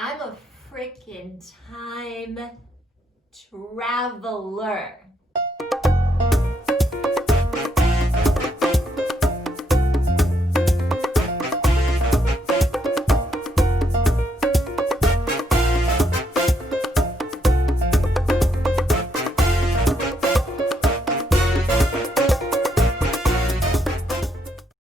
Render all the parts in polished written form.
I'm a freaking time traveler.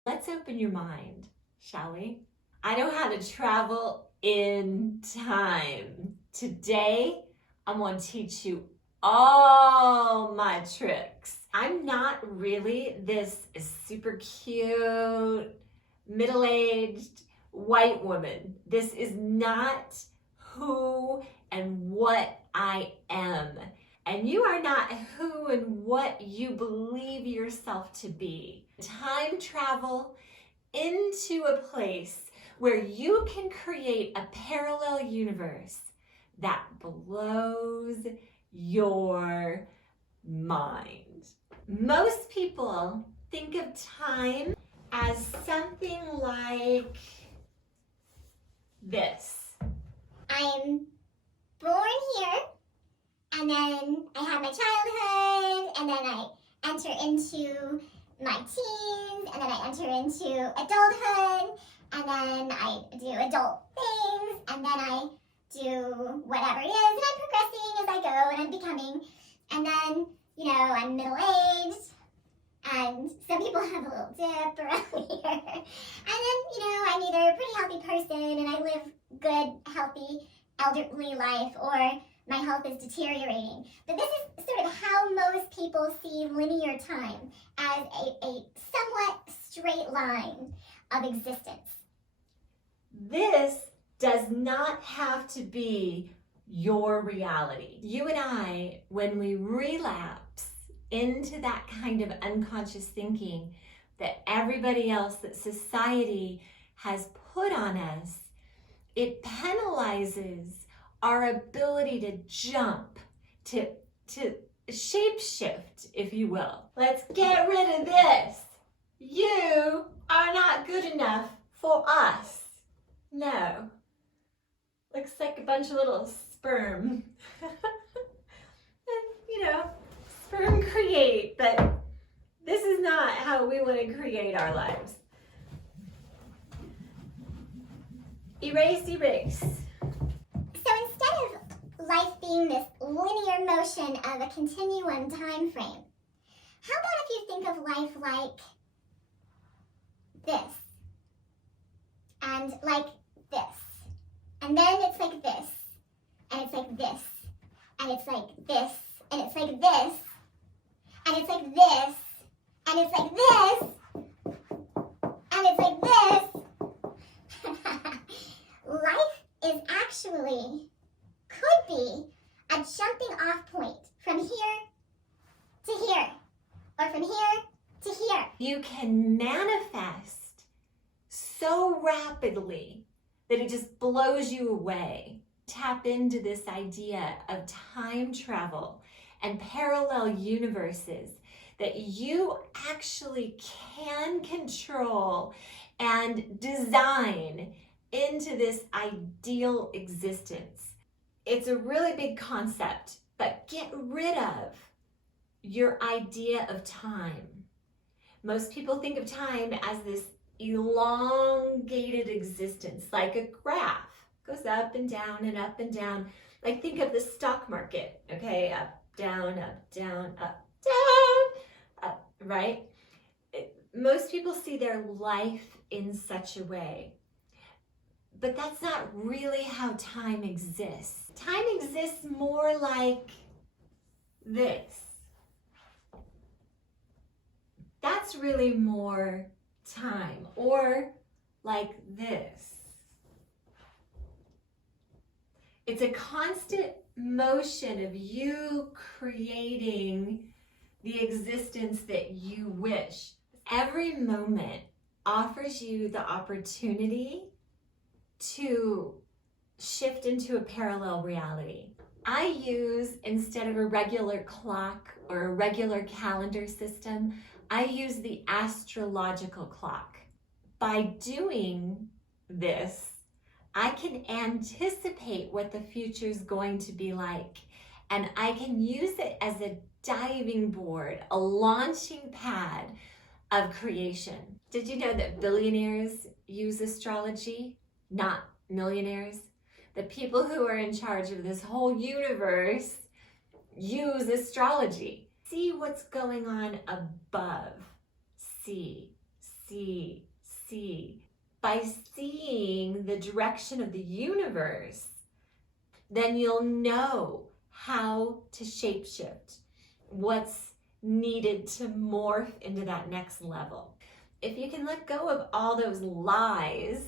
Let's open your mind, shall we? I know how to travel in time. Today, I'm going to teach you all my tricks. I'm not really this super cute, middle-aged white woman. This is not who and what I am. And you are not who and what you believe yourself to be. Time travel into a place where you can create a parallel universe that blows your mind. Most people think of time as something like this. I'm born here, and then I have my childhood, and then I enter into my teens, and then I enter into adulthood, and then I do adult things, and then I do whatever it is, and I'm progressing as I go, and I'm becoming, and then, I'm middle-aged, and some people have a little dip around here, and then, I'm either a pretty healthy person, and I live good, healthy, elderly life, or my health is deteriorating. But this is sort of how most people see linear time, as a somewhat straight line of existence. This does not have to be your reality. You and I, when we relapse into that kind of unconscious thinking that everybody else, that society has put on us, it penalizes our ability to jump, to shape-shift, if you will. Let's get rid of this. You are not good enough for us. No. Looks like a bunch of little sperm. And, sperm create, but this is not how we want to create our lives. Erase, erase. So instead of life being this linear motion of a continuum time frame, how about if you think of life like this, and like this, and then it's like this, and it's like this, and it's like this, and it's like this, and it's like this, and it's like this, and it's like this. Life is actually, could be, a jumping off point from here to here, or from here to here. You can manifest so rapidly that it just blows you away. Tap into this idea of time travel and parallel universes that you actually can control and design into this ideal existence. It's a really big concept, but get rid of your idea of time. Most people think of time as this elongated existence, like a graph. Goes up and down and up and down. Like think of the stock market, okay? Up, down, up, down, up, down, up, right? Most people see their life in such a way. But that's not really how time exists. Time exists more like this. That's really more time, or like this. It's a constant motion of you creating the existence that you wish. Every moment offers you the opportunity to shift into a parallel reality. I use, instead of a regular clock or a regular calendar system, I use the astrological clock. By doing this, I can anticipate what the future is going to be like, and I can use it as a diving board, a launching pad of creation. Did you know that billionaires use astrology, not millionaires? The people who are in charge of this whole universe use astrology. See what's going on above. See. By seeing the direction of the universe, then you'll know how to shapeshift, what's needed to morph into that next level. If you can let go of all those lies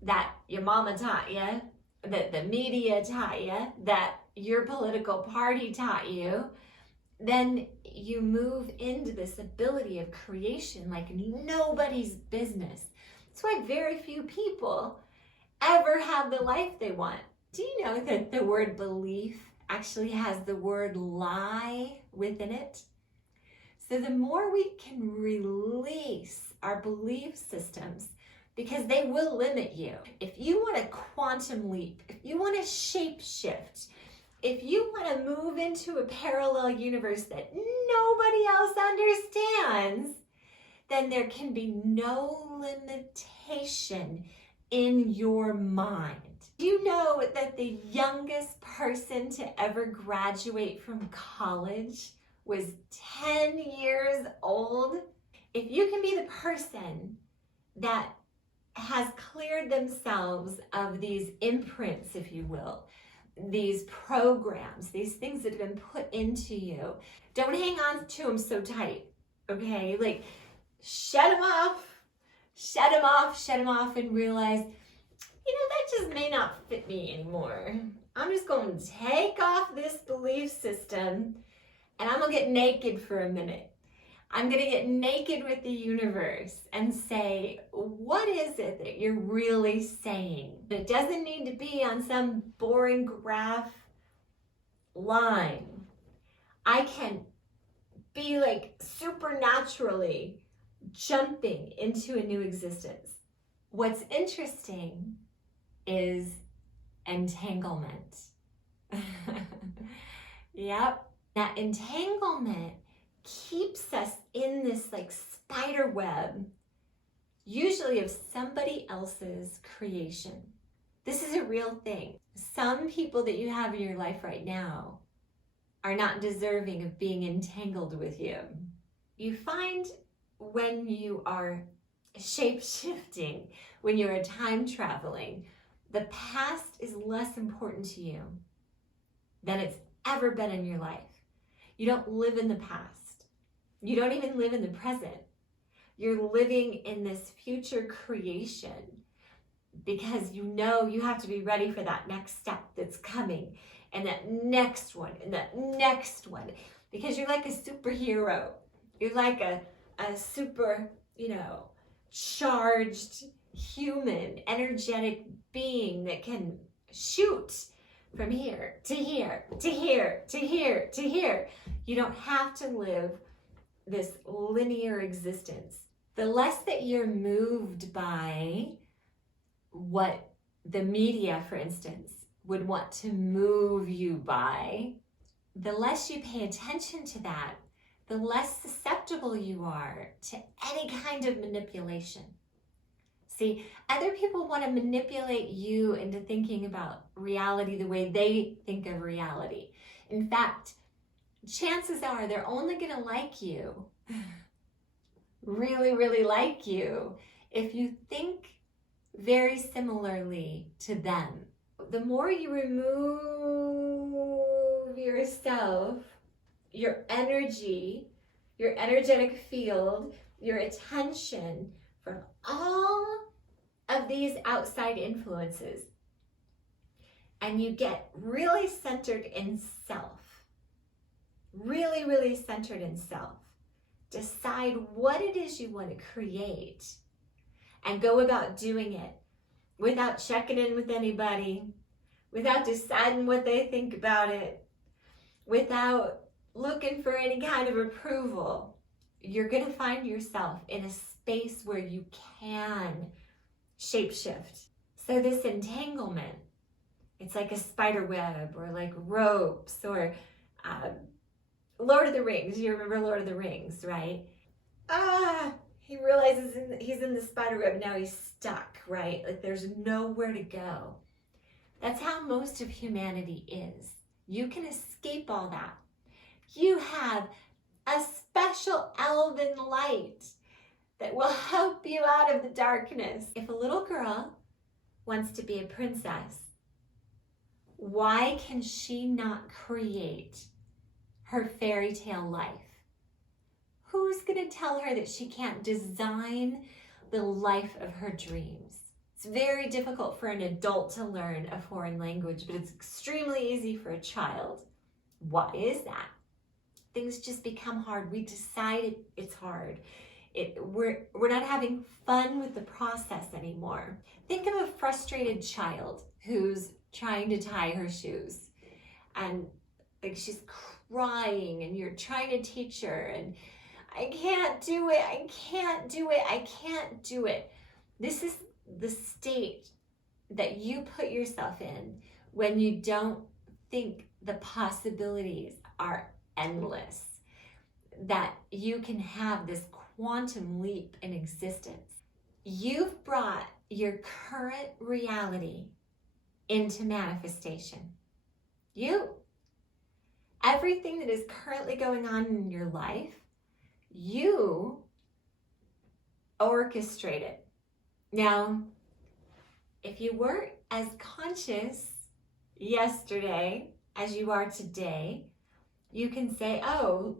that your mama taught you, that the media taught you, that your political party taught you, then you move into this ability of creation like nobody's business. That's why very few people ever have the life they want. Do you know that the word belief actually has the word lie within it? So the more we can release our belief systems, because they will limit you. If you want a quantum leap, if you want to shape shift, if you want to move into a parallel universe that nobody else understands, then there can be no limitation in your mind. Do you know that the youngest person to ever graduate from college was 10 years old? If you can be the person that has cleared themselves of these imprints, if you will, these programs, these things that have been put into you, don't hang on to them so tight, okay? Like, shut them off, and realize, that just may not fit me anymore. I'm just going to take off this belief system and I'm going to get naked for a minute. I'm going to get naked with the universe and say, what is it that you're really saying? It doesn't need to be on some boring graph line. I can be like supernaturally jumping into a new existence. What's interesting is entanglement. Yep. That entanglement keeps us in this like spider web, usually of somebody else's creation. This is a real thing. Some people that you have in your life right now are not deserving of being entangled with you. You find when you are shape-shifting, when you're time traveling, the past is less important to you than it's ever been in your life. You don't live in the past. You don't even live in the present. You're living in this future creation because you know you have to be ready for that next step that's coming, and that next one, and that next one, because you're like a superhero. You're like a super, charged human, energetic being that can shoot from here to here to here to here to here. You don't have to live this linear existence. The less that you're moved by what the media, for instance, would want to move you by, the less you pay attention to that, the less susceptible you are to any kind of manipulation. See, other people want to manipulate you into thinking about reality the way they think of reality. In fact, chances are they're only going to like you, really, really like you, if you think very similarly to them. The more you remove yourself, your energy, your energetic field, your attention from all of these outside influences, and you get really centered in self, really, really centered in self, decide what it is you want to create and go about doing it without checking in with anybody, without deciding what they think about it, without looking for any kind of approval, you're going to find yourself in a space where you can shapeshift. So this entanglement, it's like a spider web or like ropes or Lord of the Rings. You remember Lord of the Rings, right? He realizes he's in the spider web. Now he's stuck, right? Like there's nowhere to go. That's how most of humanity is. You can escape all that. You have a special elven light that will help you out of the darkness. If a little girl wants to be a princess, why can she not create her fairy tale life? Who's going to tell her that she can't design the life of her dreams? It's very difficult for an adult to learn a foreign language, but it's extremely easy for a child. Why is that? Things just become hard. We decide it's hard. We're not having fun with the process anymore. Think of a frustrated child who's trying to tie her shoes and like she's crying and you're trying to teach her and I can't do it, I can't do it, I can't do it. This is the state that you put yourself in when you don't think the possibilities are endless, that you can have this quantum leap in existence. You've brought your current reality into manifestation. Everything that is currently going on in your life, you orchestrate it. Now, if you weren't as conscious yesterday as you are today, you can say, oh,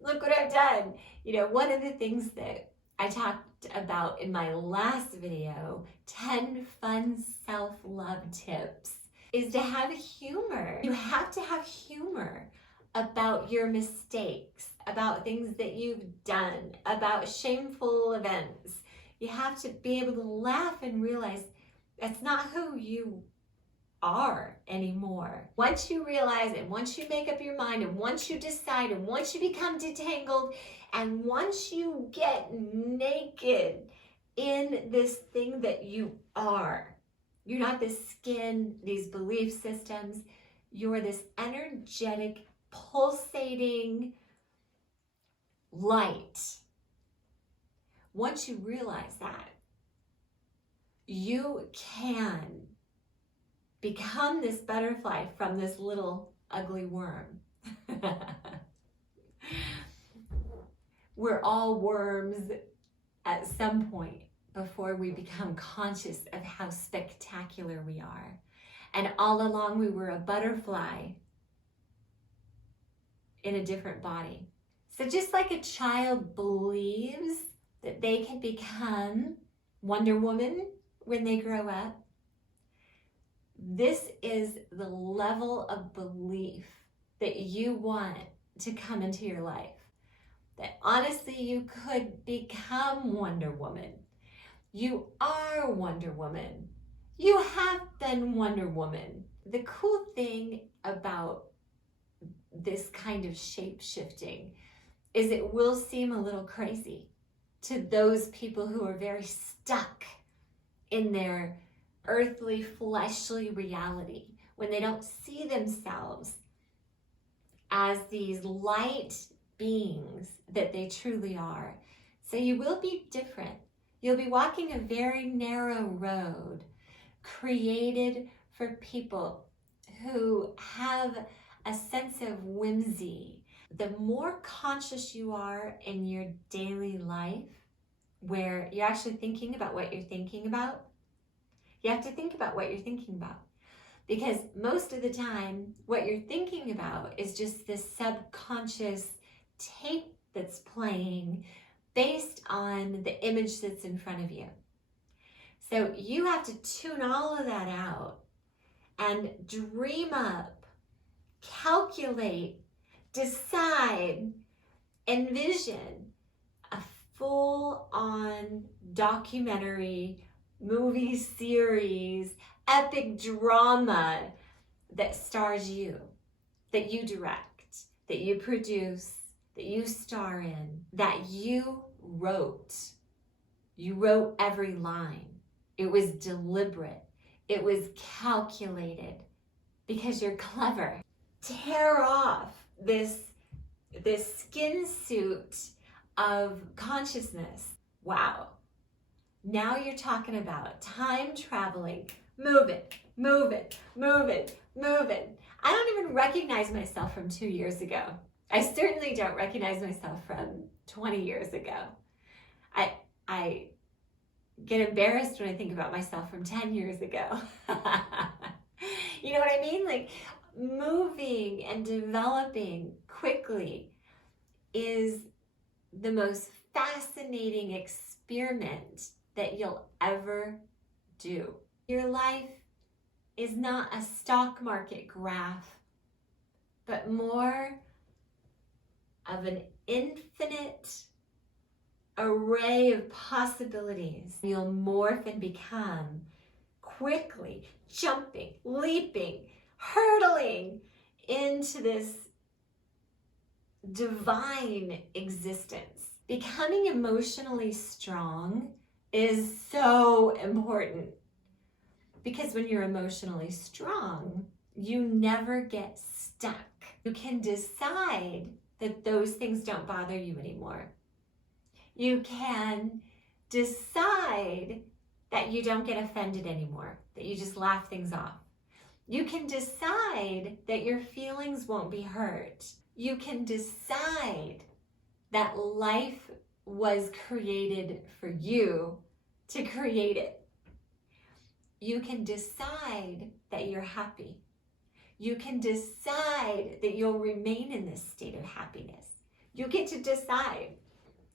look what I've done. You know, one of the things that I talked about in my last video, 10 fun self-love tips, is to have humor. You have to have humor about your mistakes, about things that you've done, about shameful events. You have to be able to laugh and realize that's not who you are anymore. Once you realize it, once you make up your mind, and once you decide, and once you become detangled, and once you get naked in this thing that you are, you're not this skin, these belief systems, you're this energetic, pulsating light. Once you realize that, you can become this butterfly from this little ugly worm. We're all worms at some point before we become conscious of how spectacular we are. And all along we were a butterfly in a different body. So just like a child believes that they can become Wonder Woman when they grow up, this is the level of belief that you want to come into your life. That honestly, you could become Wonder Woman. You are Wonder Woman. You have been Wonder Woman. The cool thing about this kind of shape-shifting is it will seem a little crazy to those people who are very stuck in their earthly, fleshly reality, when they don't see themselves as these light beings that they truly are. So you will be different. You'll be walking a very narrow road created for people who have a sense of whimsy. The more conscious you are in your daily life, where you're actually thinking about what you're thinking about, you have to think about what you're thinking about. Because most of the time, what you're thinking about is just this subconscious tape that's playing based on the image that's in front of you. So you have to tune all of that out and dream up, calculate, decide, envision a full-on documentary, movie series, epic drama that stars you, that you direct, that you produce, that you star in, that you wrote. You wrote every line. It was deliberate. It was calculated because you're clever. Tear off this skin suit of consciousness. Wow. Now you're talking about time traveling. Move it, move it, move it, move it. I don't even recognize myself from 2 years ago. I certainly don't recognize myself from 20 years ago. I get embarrassed when I think about myself from 10 years ago. You know what I mean? Like, moving and developing quickly is the most fascinating experiment that you'll ever do. Your life is not a stock market graph, but more of an infinite array of possibilities. You'll morph and become quickly jumping, leaping, hurtling into this divine existence. Becoming emotionally strong is so important because when you're emotionally strong, you never get stuck. You can decide that those things don't bother you anymore. You can decide that you don't get offended anymore, that you just laugh things off. You can decide that your feelings won't be hurt. You can decide that life was created for you to create it. You can decide that you're happy. You can decide that you'll remain in this state of happiness. You get to decide,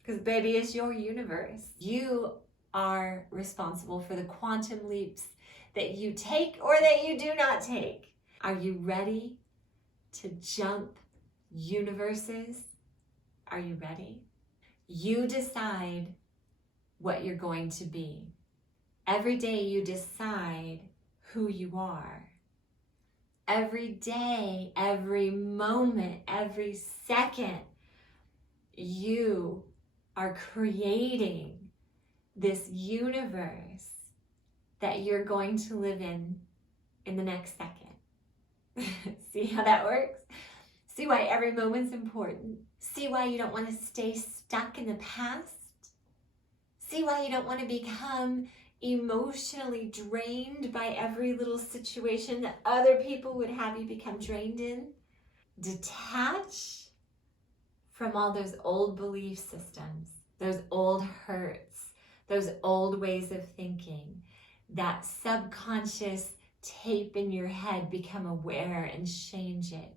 because baby, it's your universe. You are responsible for the quantum leaps that you take or that you do not take. Are you ready to jump universes? Are you ready? You decide what you're going to be. Every day you decide who you are. Every day, every moment, every second, you are creating this universe that you're going to live in the next second. See how that works? See why every moment's important? See why you don't want to stay stuck in the past? See why you don't want to become emotionally drained by every little situation that other people would have you become drained in? Detach from all those old belief systems, those old hurts, those old ways of thinking, that subconscious tape in your head. Become aware and change it.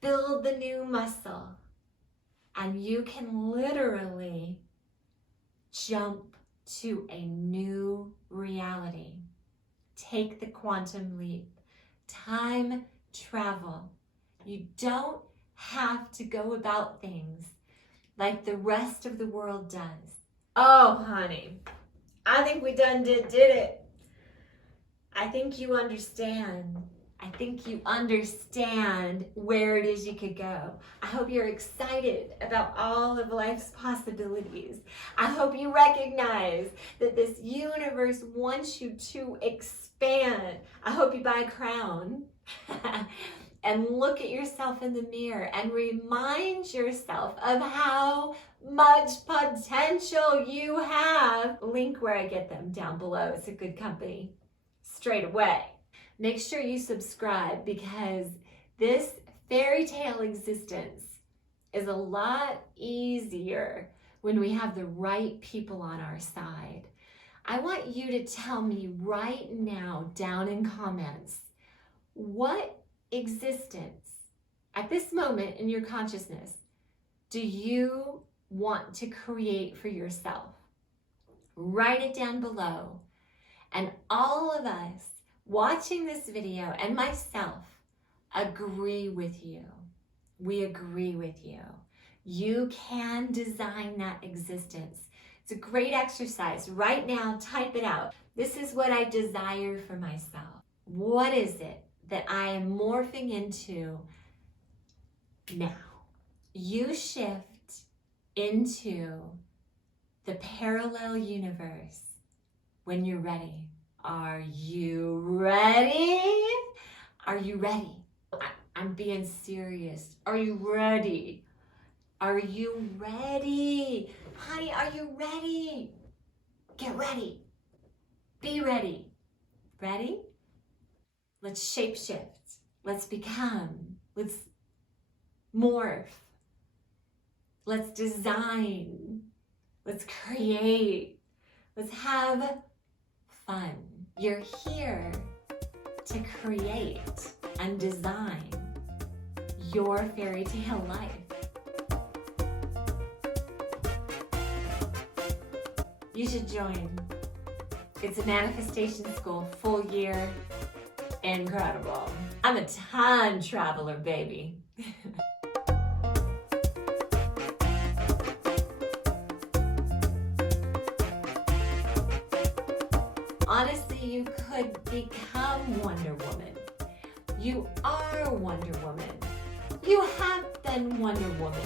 Build the new muscle, and you can literally jump to a new reality. Take the quantum leap. Time travel. You don't have to go about things like the rest of the world does. Oh, honey, I think we done did it. I think you understand. I think you understand where it is you could go. I hope you're excited about all of life's possibilities. I hope you recognize that this universe wants you to expand. I hope you buy a crown and look at yourself in the mirror and remind yourself of how much potential you have. Link where I get them down below. It's a good company. Straight away. Make sure you subscribe, because this fairy tale existence is a lot easier when we have the right people on our side. I want you to tell me right now down in comments, what existence at this moment in your consciousness do you want to create for yourself? Write it down below. And all of us watching this video and myself agree with you. We agree with you. You can design that existence. It's a great exercise. Right now, type it out. This is what I desire for myself. What is it that I am morphing into now? You shift into the parallel universe when you're ready. Are you ready? Are you ready? I'm being serious. Are you ready? Are you ready? Honey, are you ready? Get ready. Be ready. Ready? Let's shapeshift. Let's become. Let's morph. Let's design. Let's create. Let's have fun. You're here to create and design your fairy tale life. You should join. It's a manifestation school, full year, incredible. I'm a time traveler, baby. Honestly, you could become Wonder Woman. You are Wonder Woman. You have been Wonder Woman.